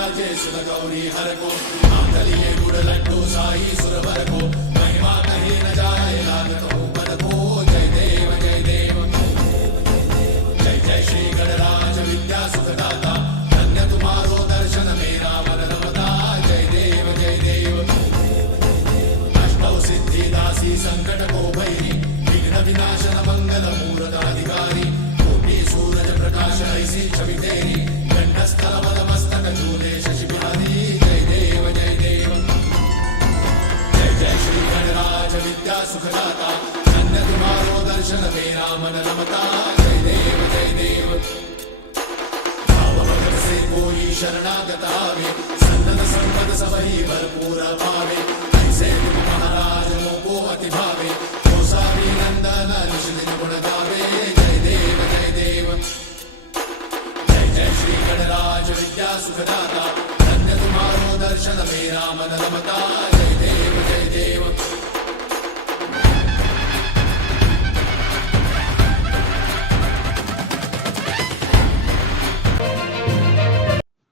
जय गौरी हर को मांगलिये गुड़ लड्डू, साई सुर को महिमा कहे न जाए, लागत हो पर को जय देव जय देव। जय जय श्री गणराज विद्या सुखदाता धन्य तुम्हारो दर्शन, मेरा मन रमता जय देव जय देव। अष्टौ सिद्धि दासी संकट को भैरी नमन नमता जय देव जय देव भावभक्त से कोई शरणागत आवे सन्नत संपद सब ही भरपूर पावे ऐसे महाराज मोको अति भावे तो नंदन निष्ठित गुण गावे जय देव जय देव जय जय श्री गणराज विद्या सुखदाता धन्य तुम्हारो दर्शन मेरा मन नमता